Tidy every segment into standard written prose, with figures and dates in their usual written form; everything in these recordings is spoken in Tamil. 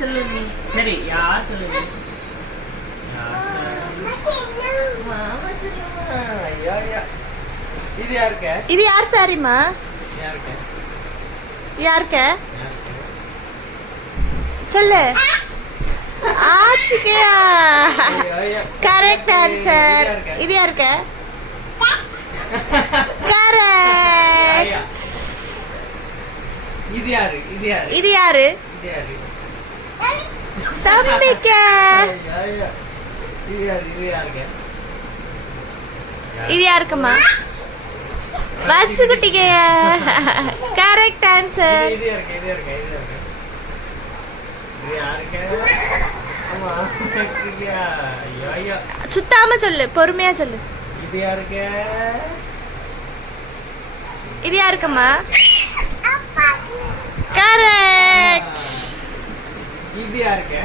சொல்லு நீ. சரி யார் சொல்லு நீ? இது யாருக்கு? இது யார் சாரிமா? யாருக்கு? யாருக்கு சொல்லு. ஆச்சிக்கையா கரெக்ட் ஆன்சர். இது யாருக்கு? கரெக்ட். இது யாரு? இது யாரு? இது யாரு? இது யாரு? தம்பிக்க. இது யாரு? இது யாருக்கு? இது யாருக்குமா? பஸ் குட்டிக்க. Correct answer. இது யாருக்கு? இது யாருக்கு? இது யாருக்கு? இது யாருக்கு? ஆமா. ஐயோ. சுத்தாம சொல்லு, பொறுமையா சொல்லு. இது யாருக்கு? இது யாருக்குமா? கரெக்ட். இது யாருக்கு?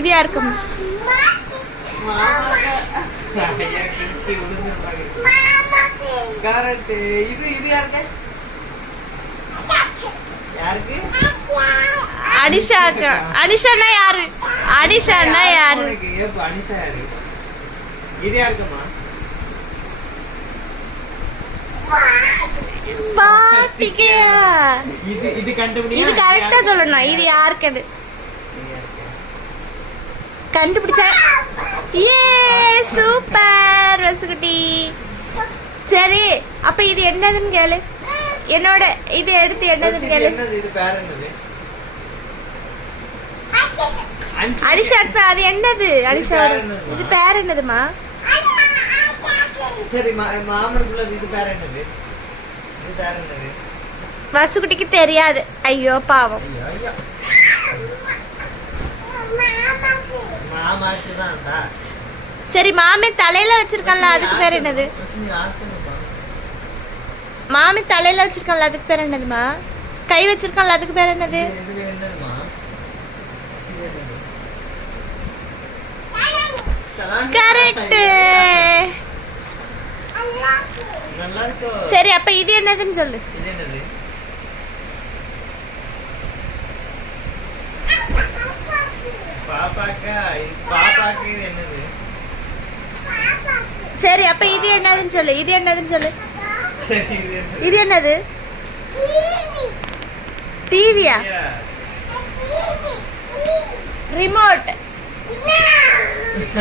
இது யாருக்குமா? கரெக்ட். இது இது யாருக்கு? யாருக்கு? அனிஷாக்கா. அனிஷானா யாரு? அனிஷானா யாரு? அனிஷா யாரு? இது யாருக்குமா? பாட்டிக்கையா. இது இது கண்டுபிடி. இது கரெக்டா சொல்லணும். இது யாருக்குன்னு கண்டுபிடிச்சா ஏ சூப்பர் ரசுகுட்டி. சரி அப்ப இது என்னதுன்னு கேளு. என்னோட இது எடுத்து என்னதுன்னு கேளு. இது பேர் என்னது? அனிஷாக்கு அது என்னது? அனிஷா இது பேர் என்னதுமா? சரி மாமனுக்குள்ள இது பேர் என்னது? இது பேர் என்னது? வசுகுட்டிக்கு தெரியாது. ஐயோ பாவம். மாமாக்கு தான்டா. சரி மாமே தலையில வச்சிருக்கல அதுக்கு பேர் என்னது? மாமி தலையில வச்சிருக்கல அதுக்கு பேர் என்னதுமா? கை வச்சிருக்கல அதுக்கு பேர் என்னது? இது என்னதுமா? கரெக்ட். நல்லா இருக்கு. சரி அப்ப இது என்னதுன்னு சொல்லு. இது என்னது? பாப்பாக்கா. இது பாப்பாக்கு இது என்னது? சரி அப்ப இது என்னதுன்னு சொல்லு. இது என்னதுன்னு சொல்லு. சரி இது என்னது? இது என்னது? டிவியா? ரிமோட்.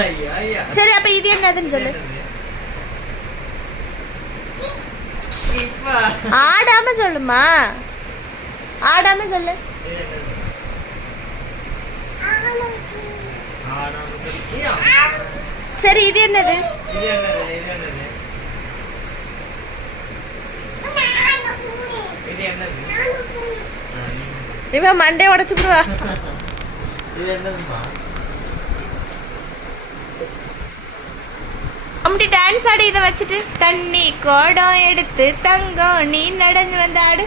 ஐயா. சரி அப்ப இது என்னதுன்னு சொல்லு. ஆடாம சொல்லுமா. ஆடாம சொல்லு. சரி இது என்னது? இது என்னது? இவன் மண்டே உடைச்சு விடுவா. இது என்னதுமா? அப்படி டான்ஸ் ஆடி இதை வச்சுட்டு தண்ணி கோடம் எடுத்து தங்கம் நீ நடந்து வந்த ஆடு.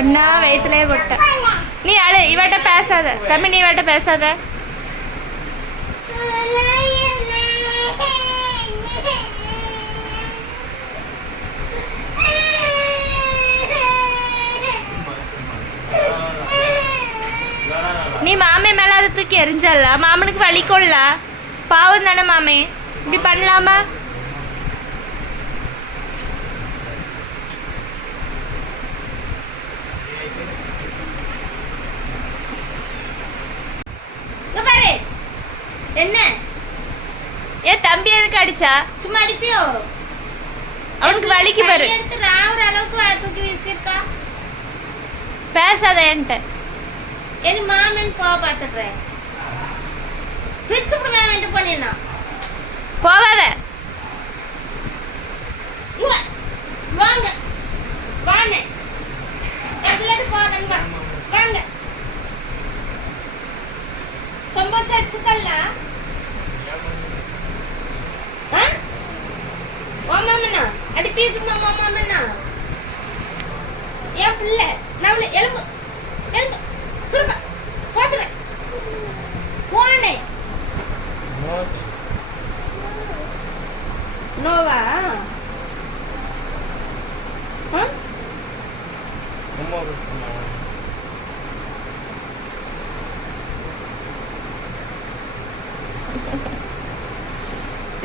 அண்ணா வயசுலயே போட்ட. நீ அழு. இவட்ட பேசாத தம்பி. நீ இவட்ட பேசாத. நீ மாமே மேல அதை தூக்கி எரிஞ்சல்ல. மாமனுக்கு வலிக்கொள்ள. பாவம் தானே மாமே. இப்படி பண்ணலாமா? பாரு என்ன ஏன் தம்பி எதுக்கு அடிச்சா? சும்மா அடிப்பியோ? அவனுக்கு வலிக்கு பாரு. ஒரு அளவுக்கு தூக்கி வீசிருக்கா. பேசாத என்கிட்ட. என் மாமன் போக பார்த்துடுறேன். பிச்சு விடுவேன் பண்ணினா போகாத. வாங்க வாங்க போங்க வாங்க. சொம்ப சடிச்சுக்கல்ல. மாமனா அடி பீசுமா மாமனா. என் பிள்ளை நம்மள எலும்பு எலும்பு திரும்ப போத்துறேன் போனே. நோவா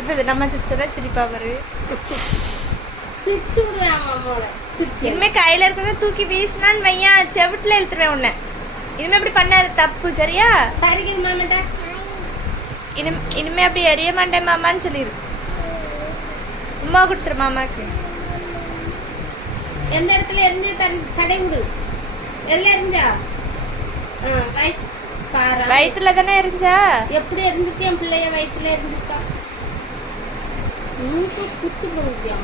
சிரிப்பது நம்ம சிரிச்சதான் சிரிப்பா பாரு. சிரிச்சு விடுவேன் அம்மாவோட சிரிச்சு. இனிமே கையில இருக்கிறத தூக்கி வீசினான்னு வையா செவிட்டுல இழுத்துருவேன் உன்னை. இனிமே அப்படி பண்ணாது, தப்பு சரியா? சரிங்க மாமாட்டா. இனிமே அப்படி எரிய மாட்டேன் மாமான்னு சொல்லிடு. உமா கொடுத்துரு மாமாக்கு. எந்த இடத்துல இருந்து தடை விடு. எல்லாம் எரிஞ்சா வயிற்றுல தானே எரிஞ்சா? எப்படி எரிஞ்சிருக்கு என் பிள்ளைய? வயிற்றுல எரிஞ்சிருக்கா. குத்து போடுத்தியா?